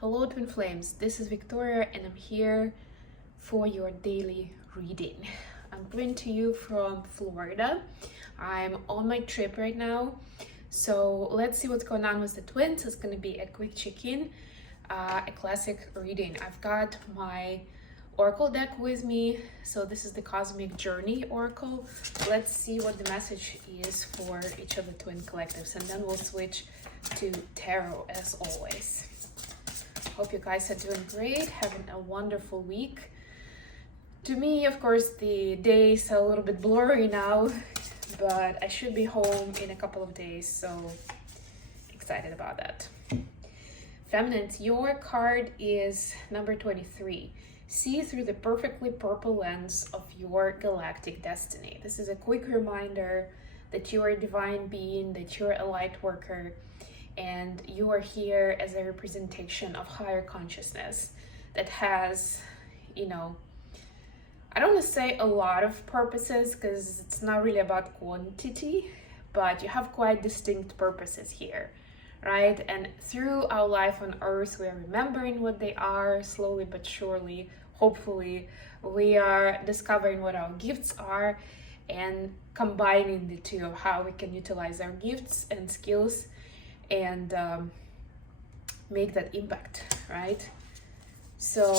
Hello Twin Flames, this is Victoria and I'm here for your daily reading. I'm coming to you from Florida. I'm on my trip right now, so let's see what's going on with the twins. It's going to be a quick check-in, a classic reading. I've got my oracle deck with me, so this is the Cosmic Journey Oracle. Let's see what the message is for each of the twin collectives, and then we'll switch to tarot as always. Hope you guys are doing great, having a wonderful week. To me, of course, the days are a little bit blurry now, but I should be home in a couple of days, so excited about that. Feminines, your card is number 23. See through the perfectly purple lens of your galactic destiny. This is a quick reminder that you are a divine being, that you're a light worker, and you are here as a representation of higher consciousness that has, I don't want to say a lot of purposes because it's not really about quantity, but you have quite distinct purposes here, right? And through our life on earth, we are remembering what they are slowly but surely. Hopefully, we are discovering what our gifts are and combining the two of how we can utilize our gifts and skills and make that impact, right? So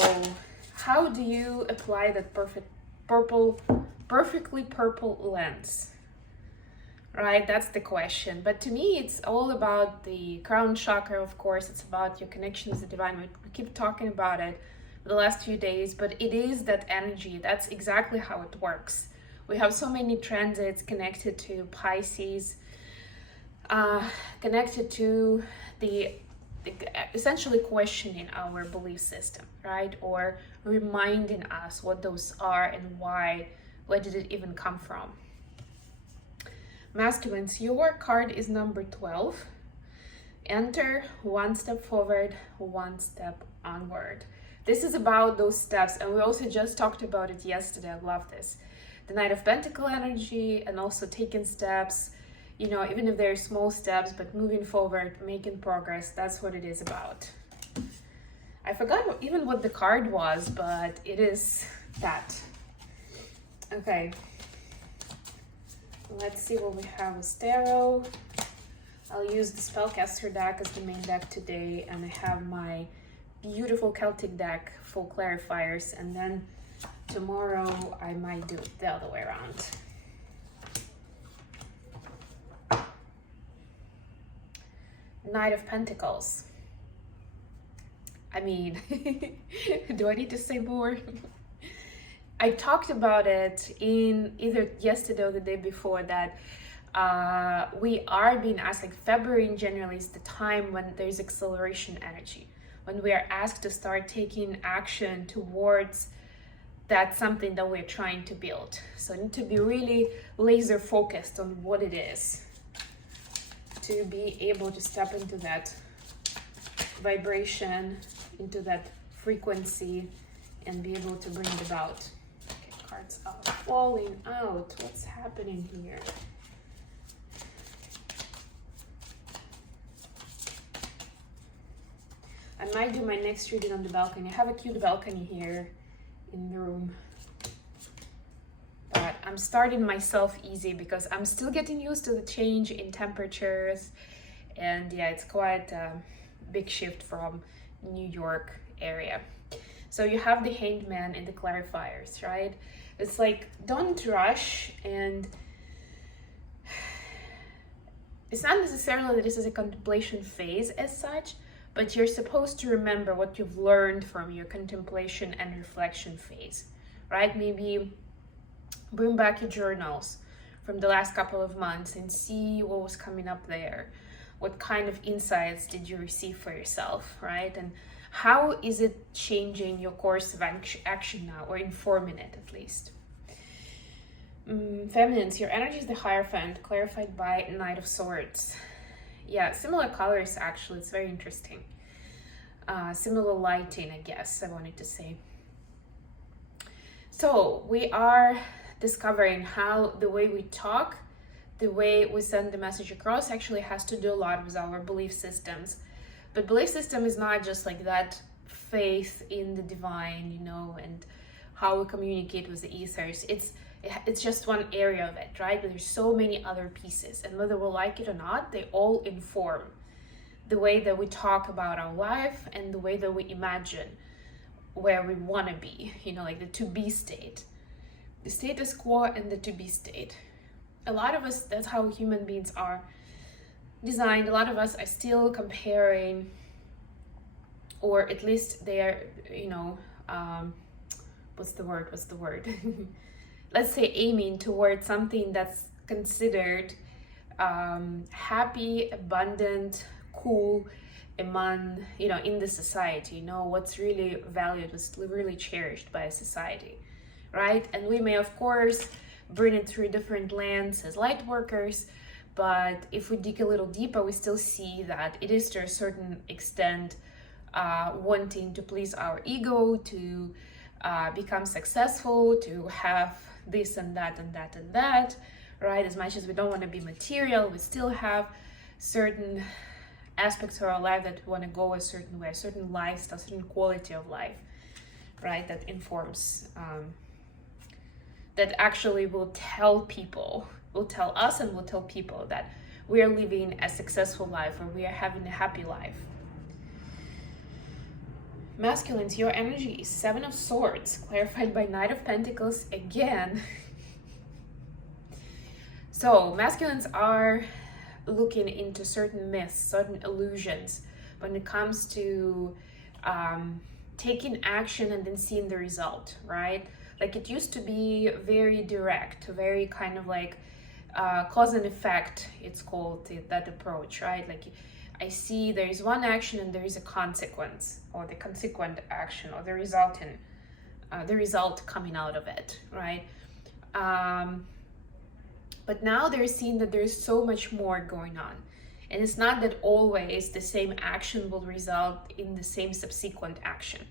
how do you apply that perfectly purple lens, right? That's the question. But to me, it's all about the crown chakra. Of course, it's about your connection with the divine. We keep talking about it the last few days, but it is that energy. That's exactly how it works. We have so many transits connected to Pisces, connected to the essentially questioning our belief system, right? Or reminding us what those are and why, where did it even come from? Masculines, your card is number 12. Enter one step forward, one step onward. This is about those steps, and we also just talked about it yesterday. I love this. The Knight of Pentacle energy, and also taking steps, even if they're small steps, but moving forward, making progress. That's what it is about. I forgot even what the card was, but it is that. Okay. Let's see what we have with tarot. I'll use the Spellcaster deck as the main deck today, and I have my beautiful Celtic deck full clarifiers, and then tomorrow I might do it the other way around. Knight of Pentacles. I mean, do I need to say more? I talked about it in either yesterday or the day before that we are being asked, like February and January is the time when there's acceleration energy, when we are asked to start taking action towards that something that we're trying to build. So I need to be really laser focused on what it is, to be able to step into that vibration, into that frequency, and be able to bring it about. Okay, cards are falling out. What's happening here? I might do my next reading on the balcony. I have a cute balcony here in the room. But I'm starting myself easy because I'm still getting used to the change in temperatures. And yeah, it's quite a big shift from New York area. So you have the Hanged Man and the clarifiers, right? It's like, don't rush, and it's not necessarily that this is a contemplation phase as such, but you're supposed to remember what you've learned from your contemplation and reflection phase, right? Maybe bring back your journals from the last couple of months and see what was coming up there. What kind of insights did you receive for yourself, right? And how is it changing your course of action now, or informing it at least? Feminines, your energy is the Hierophant, clarified by Knight of Swords. Yeah, similar colors actually, it's very interesting. Similar lighting, I guess I wanted to say. So we are discovering how the way we talk, the way we send the message across actually has to do a lot with our belief systems. But belief system is not just like that faith in the divine, you know, and how we communicate with the ethers. It's just one area of it, right? But there's so many other pieces, and whether we like it or not, they all inform the way that we talk about our life and the way that we imagine where we want to be, you know, like the to be state, the status quo and the to be state. A lot of us, that's how human beings are designed. A lot of us are still comparing, or at least they are, you know, what's the word? Let's say aiming towards something that's considered happy, abundant, cool, among, you know, in the society, you know, what's really valued, what's really cherished by a society, right? And we may, of course, bring it through different lens as light workers, but if we dig a little deeper, we still see that it is to a certain extent wanting to please our ego, to become successful, to have this and that and that and that, right? As much as we don't want to be material, we still have certain aspects of our life that we want to go a certain way, a certain lifestyle, a certain quality of life, right? That informs, that actually will tell people, will tell us and will tell people that we are living a successful life, or we are having a happy life. Masculines, your energy is 7 of Swords, clarified by Knight of Pentacles again. So masculines are looking into certain myths, certain illusions when it comes to taking action and then seeing the result, right? Like it used to be very direct, very kind of like cause and effect, it's called, that approach, right? Like I see there is one action and there is a consequence, or the consequent action, or the result coming out of it, right? But now they're seeing that there's so much more going on. And it's not that always the same action will result in the same subsequent action,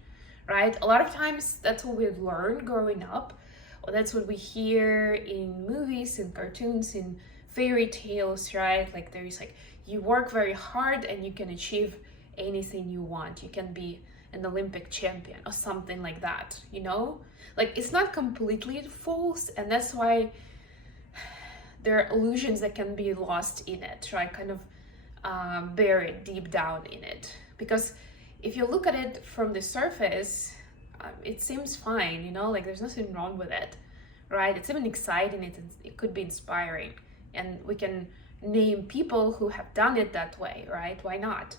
right? A lot of times that's what we learn growing up, or that's what we hear in movies, in cartoons, in fairy tales, right? Like there's like, you work very hard and you can achieve anything you want. You can be an Olympic champion or something like that, you know? Like it's not completely false, and that's why there are illusions that can be lost in it, right? Kind of buried deep down in it. Because if you look at it from the surface, it seems fine, you know, like there's nothing wrong with it, right? It's even exciting, it could be inspiring. And we can name people who have done it that way, right? Why not?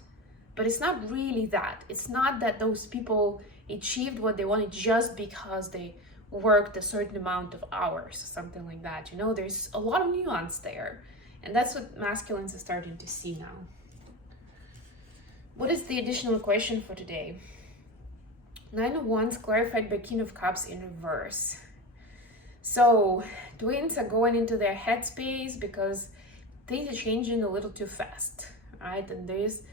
But it's not really that. It's not that those people achieved what they wanted just because they worked a certain amount of hours or something like that, you know. There's a lot of nuance there, and that's what masculines are starting to see now. What is the additional question for today? 9 of Wands clarified by King of Cups in reverse. So twins are going into their headspace because things are changing a little too fast, right? And there's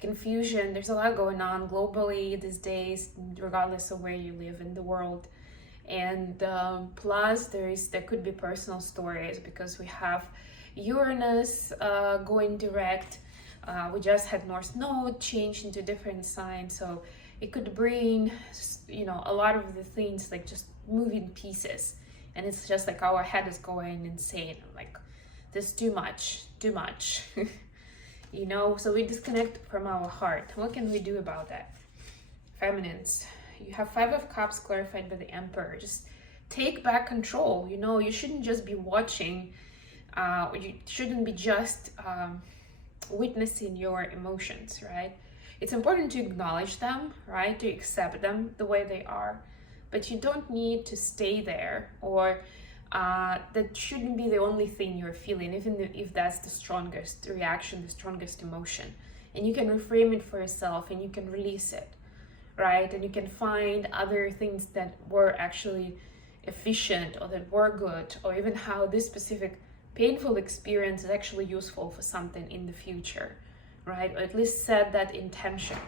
confusion, there's a lot going on globally these days, regardless of where you live in the world. And plus there could be personal stories, because we have Uranus going direct. We just had North Node change into different signs, so it could bring, you know, a lot of the things like just moving pieces, and it's just like our head is going insane, like there's too much you know. So we disconnect from our heart. What can we do about that? Feminines, you have 5 of Cups clarified by the Emperor. Just take back control, you know. You shouldn't just be watching, you shouldn't be just witnessing your emotions, right? It's important to acknowledge them, right? To accept them the way they are, but you don't need to stay there, or that shouldn't be the only thing you're feeling, even if that's the strongest reaction, the strongest emotion. And you can reframe it for yourself, and you can release it, right? And you can find other things that were actually efficient, or that were good, or even how this specific painful experience is actually useful for something in the future, right? Or at least set that intention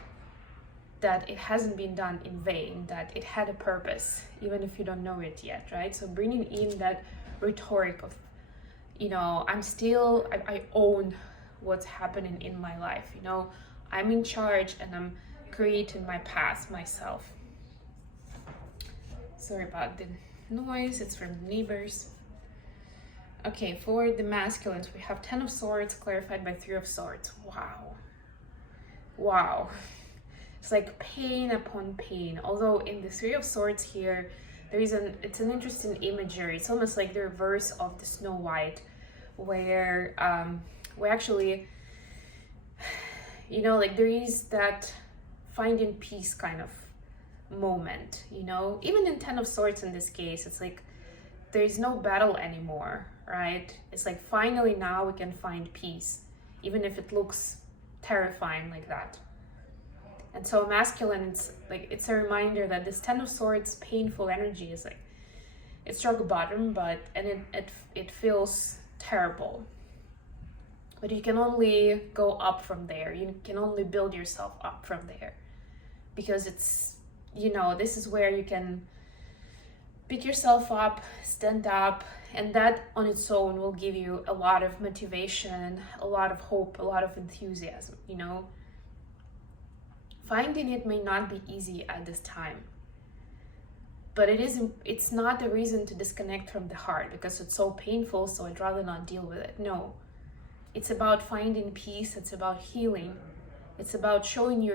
that it hasn't been done in vain, that it had a purpose, even if you don't know it yet, right? So bringing in that rhetoric of, you know, I own what's happening in my life, you know, I'm in charge and I'm creating my path myself. Sorry about the noise, it's from neighbors. Okay, for the masculines, we have 10 of Swords clarified by 3 of Swords. Wow. Wow. It's like pain upon pain. Although in the 3 of Swords here, it's an interesting imagery. It's almost like the reverse of the Snow White, where we actually, you know, like there is that finding peace kind of moment, you know. Even in 10 of Swords in this case, it's like there's no battle anymore, right? It's like finally now we can find peace, even if it looks terrifying like that. And so masculine, it's a reminder that this 10 of Swords painful energy is like, it struck bottom, and it feels terrible. But you can only go up from there. You can only build yourself up from there. Because it's, you know, this is where you can pick yourself up, stand up, and that on its own will give you a lot of motivation, a lot of hope, a lot of enthusiasm, you know. Finding it may not be easy at this time, but it's not a reason to disconnect from the heart because it's so painful, so I'd rather not deal with it. No, it's about finding peace, it's about healing, it's about showing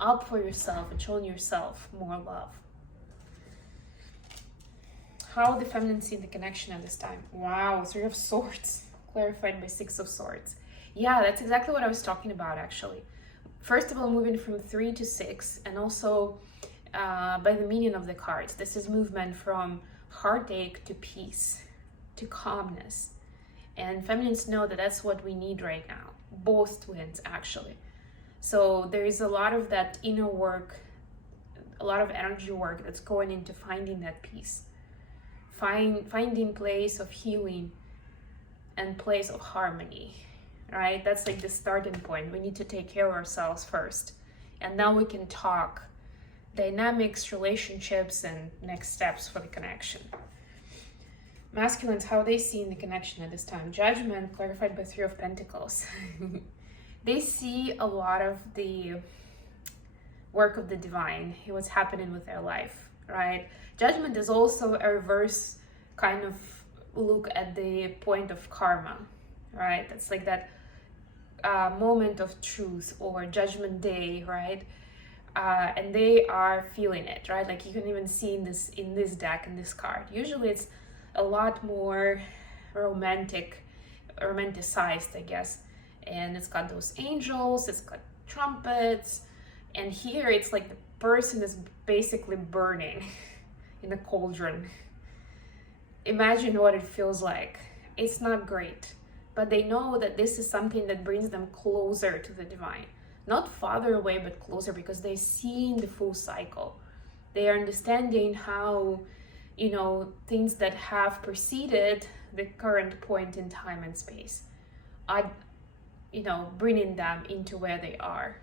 up for yourself and showing yourself more love. How the feminine see the connection at this time? Wow, 3 of Swords, clarified by 6 of Swords. Yeah, that's exactly what I was talking about actually. First of all, moving from 3 to 6, and also by the meaning of the cards, this is movement from heartache to peace, to calmness. And feminines know that that's what we need right now, both twins actually. So there is a lot of that inner work, a lot of energy work that's going into finding that peace, finding place of healing and place of harmony. Right? That's like the starting point. We need to take care of ourselves first. And now we can talk dynamics, relationships, and next steps for the connection. Masculines, how they see in the connection at this time. Judgment, clarified by 3 of Pentacles. They see a lot of the work of the divine, what's happening with their life, right? Judgment is also a reverse kind of look at the point of karma, right? That's like that moment of truth or judgment day, right? And they are feeling it, right? Like you can even see in this deck, in this card. Usually it's a lot more romanticized, I guess. And it's got those angels, it's got trumpets, and here it's like the person is basically burning in a cauldron. Imagine what it feels like. It's not great. But they know that this is something that brings them closer to the divine. Not farther away, but closer, because they're seeing the full cycle. They are understanding how, you know, things that have preceded the current point in time and space are, you know, bringing them into where they are.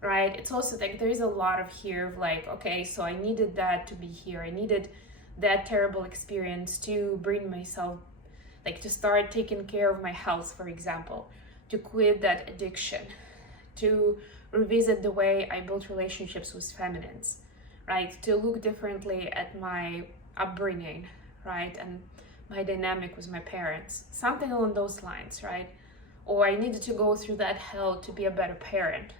Right? It's also like there is a lot of here of like, okay, so I needed that to be here. I needed that terrible experience to bring myself, like to start taking care of my health, for example, to quit that addiction, to revisit the way I built relationships with feminines, right? To look differently at my upbringing, right? And my dynamic with my parents, something along those lines, right? Or I needed to go through that hell to be a better parent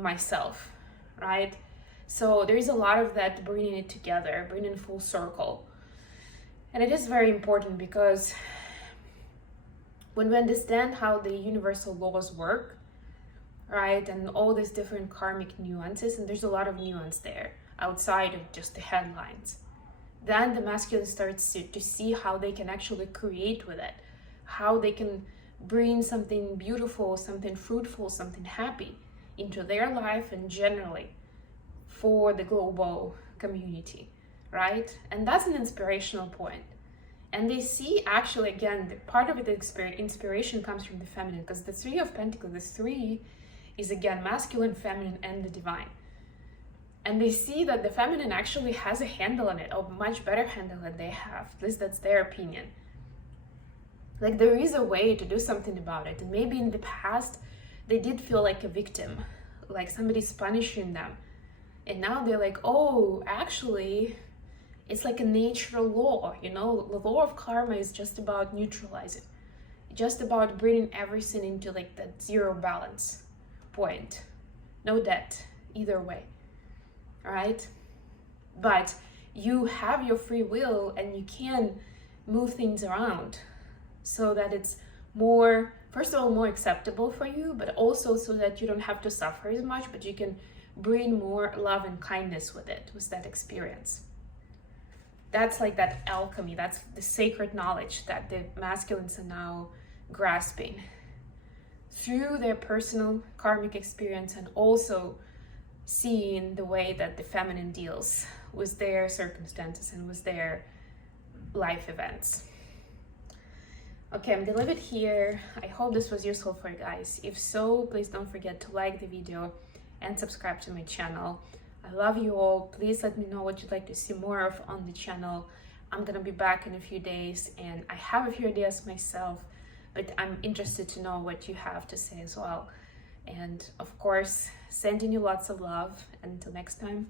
myself, right? So there is a lot of that bringing it together, bringing full circle. And it is very important because when we understand how the universal laws work, right, and all these different karmic nuances, and there's a lot of nuance there outside of just the headlines, then the masculine starts to see how they can actually create with it, how they can bring something beautiful, something fruitful, something happy into their life and generally for the global community, right? And that's an inspirational point. And they see actually, again, the part of it, the inspiration comes from the feminine, because the 3 of Pentacles, the 3 is again masculine, feminine, and the divine. And they see that the feminine actually has a handle on it, a much better handle than they have. At least that's their opinion. Like there is a way to do something about it. And maybe in the past, they did feel like a victim, like somebody's punishing them. And now they're like, oh, actually, it's like a natural law, you know? The law of karma is just about neutralizing, just about bringing everything into like that zero balance point. No debt, either way, all right? But you have your free will and you can move things around so that it's more, first of all, more acceptable for you, but also so that you don't have to suffer as much, but you can bring more love and kindness with it, with that experience. That's like that alchemy, that's the sacred knowledge that the masculines are now grasping through their personal karmic experience, and also seeing the way that the feminine deals with their circumstances and with their life events. Okay, I'm gonna leave it here. I hope this was useful for you guys. If so, please don't forget to like the video and subscribe to my channel. I love you all. Please let me know what you'd like to see more of on the channel. I'm gonna be back in a few days and I have a few ideas myself, but I'm interested to know what you have to say as well. And of course, sending you lots of love. Until next time.